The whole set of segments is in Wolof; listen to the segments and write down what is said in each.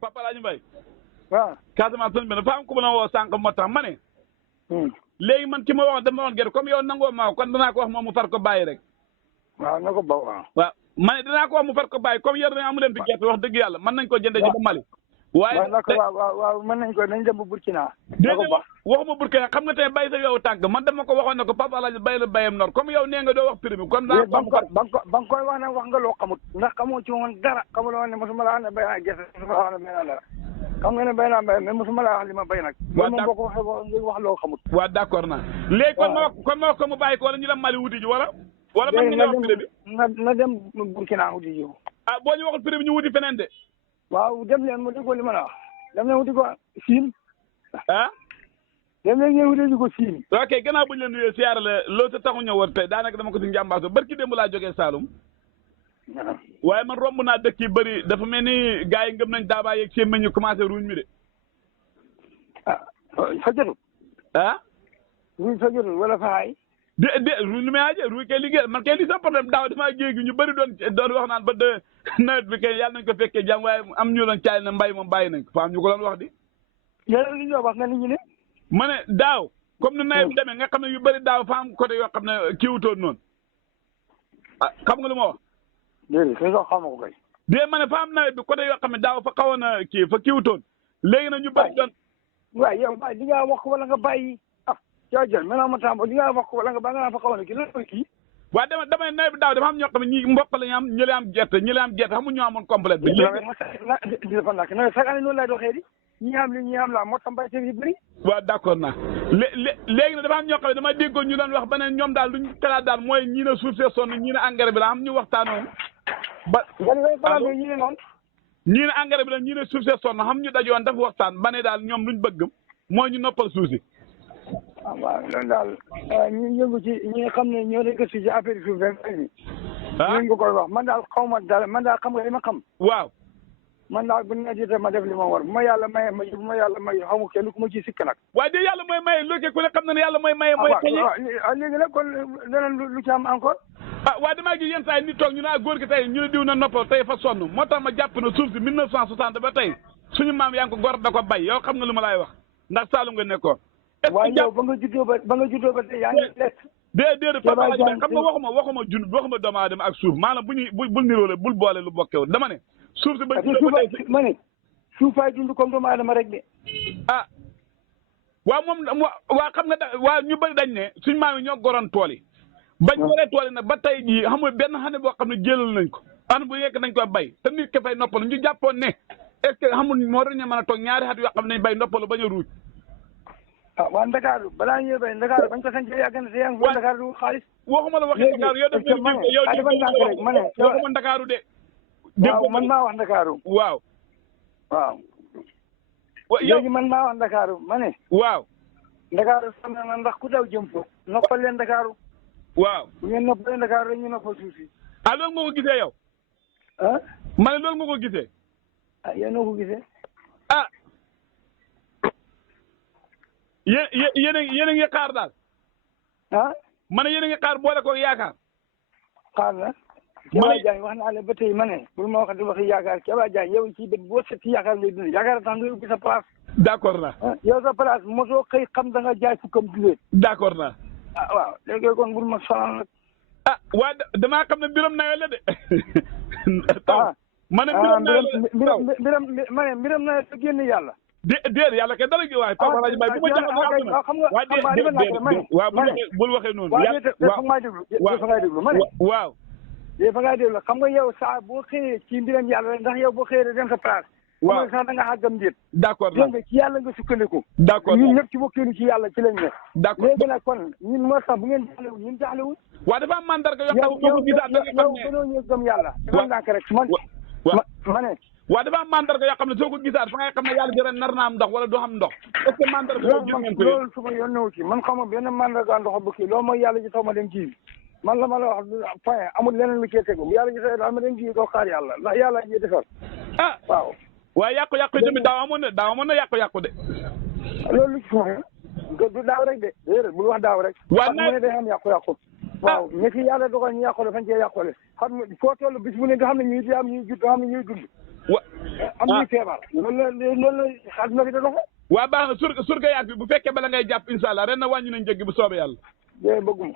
Papa Laaji Mbaye. waaw. Casamance sëñ bi dafa am ku ma la woo sànq moo tax ma ne. léegi man ki ma wax dama woon gerte comme yow nangoo maa kon danaa ko wax moom mu far ko bàyyi rek. waaw na ko ba waaw. waaw ma ne danaa ko wax mu far ko bàyyi comme yéen a amu leen fi gerte wax dëgg yàlla mën nañ ko jëndee ji ba Mali. waaye waaw mën nañ ko nañ dem ba Burkina. dégg nga waxuma Burkina xam nga tey bay sa yow tànk man dama ko waxoon ne ko Papa Alaaji bay la bayam noor comme yow nee nga doo wax prix bi kon daa ba nga koy wax ne wax nga loo xamut ndax xamoo ci woon dara xamuloo woon ne mosuma la wax ne bay naa gerte mosuma la wax ne bay naa dara xam nga ne bay naa bay mais mosuma la wax li ma bay nag loolu moom boo ko waxee wax loo xamut waaw d'accord naa léegi kon ma wax ko mu bàyyi ko wala ñu dem Mali wuti ji wala man nga wax prix bi na dem Burkina wuti ji ah boo ñu waxul prix bi ñu wuti feneen de waaw dem leen mu déggoo li ma la wax dem leen wuti ko Siin ah dem leen ngeen wuti ko Siin ok gannaaw bu ñu leen nuyee siyaare la loolu sa taxu ñëw woon tey daanaka dama ko si njàmbaaso barki démb laa jógee Saloum waaye man romb naa dëkk yi bëri dafa mel ni gars yi ngëm nañ daabaa yeeg seen meñ ñu commencé ruuñ mi de fa jotul ruuñ fa jotul wala fa ay de ruuñ li may aaje ruuñ kay liggéey man kay li sa problème daaw damaa géegi ñu bëri doon wax naan ba de nawet bi kay yàlla nañ ko fekkee jàmm waaye am ñu doon caay ne mbay moom bàyyi nañ ko fa am ñu ko doon wax di yéen li ñoo wax nga nit ñi ne ma ne daaw comme ni nawet bi demee nga xam ne yu bëri daaw fa am côté yoo xam ne kiiwutoon noonu ah xam nga lu ma wax déedéet kay xam nga ko kay dée ma ne fa am nawet bi côté yoo xam ne daaw fa xawoon a kii fa kiiwutoon léegi nag ñu bëri doon waaw yow li nga wax wala nga bàyyi yaa jël maintenant ma tàmbali li nga wax wala nga ba nga fa xawoon kii lan mooy kii waaw damay nawet bi daaw dafa am ñoo xam ne ñi mboq la ñu am ñële am gerte xamu ñu amoon complète bi dafa nak nawet chaque année noonu lay doxee di ñi am li ñi am la moo tax mbay seen yu bëri waaw d'accord naa léegi nag dafa am ñoo xam ne dama déggoon ñu doon wax ba ne ñoom daal luñ xalaat daal mooy ñii na suuf see sonn ñii na engrais bi la xam ñu waxtaanoon ba ñi ne noonu ñii na engrais bi la ñii na suuf see sonn xam ñu dajoon dafa waxtaan ba ne daal ñoom luñ bëgg mooy ñu noppal suuf si waaw loolu daal ñu yëngu ci ñi nga xam ne ñoo nekk si ci affaire suuf rek ñu ngi ko koy wax man daal xaw ma daal man daal xam nga li ma xam waaw man daal bu ñu jotee ma def li ma war bu ma yàlla maye ma bu ma yàlla maye xaw ma kenn ku ma ciy sikk nag waaye de yàlla mooy maye loolu ku ne xam na ne yàlla mooy maye mooy léegi nag kon leneen lu ci am encore waaye damaa gis yenn saa yi nit toog ñu ne góor gi tey ñu ne diw na noppal tey fa sonn moo tax ma jàpp na suuf si 1960 ba tey suñu maam yaa ngi ko gor da ko bay yow xam nga lu ma laay wax ndax Saalum nga nekkoon waaye yow ba nga juddoo ba tey yaa ngi lekk déedéet Papa Alaaji Mbaye xam nga waxuma doomu aadama ak suuf maanaam bul niroole bul boole lu bokkewul dama ne suuf si ba ma ne suufaay dund comme doomu aadama rek de waaw moom waa xam nga waa ñu bëri dañ ne suñu maam yi ñoo goroon tool yi bañ goree tool yi nag ba tey jii xam nga benn xane boo xam ne jëlal nañ ko xane bu yekk nañ ko bay te nit ki fay noppalu ñu jàppoon ne est ce que xamul moo dañu mën a toog ñaari at yoo xam ne nañ bay noppalu bañ a ruuj waa Ndakaaru balaa ñuy bay Ndakaaru bañ ko sañ yàgg na te yaa ngi Ndakaaru du xaalis waxuma la waxi Ndakaaru yow def waxuma Ndakaaru de waaw man maa wax Ndakaaru waaw léegi man maa wax Ndakaaru ma ne waaw Ndakaaru xam na ndax ku daw jëm fo noppal leen Ndakaaru waaw bu ngeen noppalee Ndakaaru rek ñu noppal suuf si loolu nga ko gisee yow ma ne loolu nga ko gisee yow noo ko gisee yéen a ngi xaar daal ma ne yéen a ngi xaar boole ko yaakaar xaar na Keba Diagne wax naa la ba tey ma ne bul ma wax di wax yaakaar Keba Diagne yow ci bët boo set ci yaakaar ngay dund yaakaar tax nga ubbi sa place d'accord na yow sa place mosoo xëy xam da nga jaay fukkam dundee d'accord na waaw léegi kon bul ma sonal nag waa damaa xam ne mbiram nawet la de taw ma ne mbiram nawet la génn yàlla déedéet yàlla kay dara gi waaye Papa Alaaji Mbaye bu ma jaxal bul waxee noonu fa ngaa déglu ma ne waaw fa ngaa déglu xam nga yow saa boo xëyee ci mbiram yàlla ndax yow boo xëyee dem sa place waaw sax da nga xàggam ndéet d'accord dégg nga ci yàlla nga sukkandiku d'accord ñun ñëpp ci bokkeenu ci yàlla ci lañ ne d'accord léegi nag kon ñun moo tax bu ngeen jaxlewul ñun jaxlewul waaw dafa am mandarga yoo xam ne boo ko gisaat da nga xam ne yow ñoo gëm yàlla dafa ndànk rek ma ne waaw dafa am mandarga yoo xam ne soo ko gisaat fa ngay xam ne yàlla jërë nar na am ndox wala doo xam ndox est-ce que mandarga loolu su ma yoon newu ci man xama benn mandarga ndox bu kii loolu mooy yàlla ji taw ma dem ci man la ma la wax point amul leneen lu cee tegu yàlla ji taw daal ma dem ji doo xaar yàlla ndax yàlla ji defar waaw waaye yàqu-yàqu yi tamit daaw amoon na yàqu-yàqu de loolu lu ci suma du daaw rek de déedéet bul wax daaw rek xam mu ne day am yàqu-yàqu waaw ñi fi yàlla dogal ñu yàqule fañ cee yàqule xam foo toll bis bu ne nga xam ne ñuy di am ñuy judd nga xam ne ñuy dund wa am nañu feebar. loolu la àdduna bi da doxee. waa baax na surga yaag bi bu fekkee bala ngay jàpp incha allah ren na wàññi nañ njëg bu soobee yàlla. bëgguma.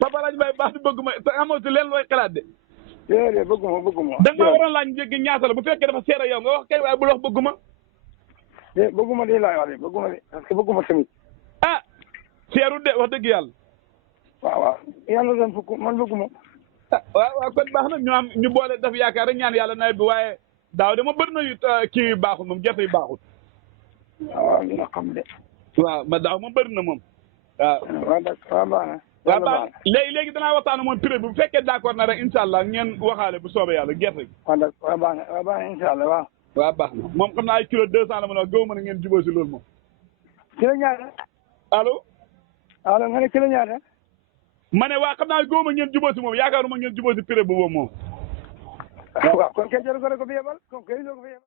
Papa Laaj Mbaye baax na bëgguma te amoo si leen looy xalaat de. bëgguma. da nga ma waroon laaj njëg gi ñaata la bu fekkee dafa seer yow nga wax kay waaye bul wax bëgguma. bëgguma de laay wax de bëgguma de parce que bëgguma tamit. ah seerut de wax dëgg yàlla. waaw yàlla doon fukk man bëgguma. ah waaw kon baax na ñu boole daf yaakaar rek ñaan yàlla nawet bi waaye daaw de ma bëri na yu kii yu baaxul moom gerte yu baaxul. waaw dina xam de. waaw ma daaw ma bëri na moom waaw. waaw baax na. waaw baax léegi danaa waxtaan moom prix bi bu fekkee d'accord na rek incha allah ngeen waxaale bu soobee yàlla gerte gi. waaw baax na incha allah waaw. waaw baax na moom xam naa ay kilo 200 la ma ne wax gëwuma na ngeen jubóo si loolu moom. kilo ñaata. allo. nga ne kilo ñaata. ma ne waa xam naa gëwuma ngeen jubóo si moom yaakaaruma ngeen jubóo si prix bu boobu moom. waaw kon kay jël ko rek ko fi yebal kon kay ko fi yebal.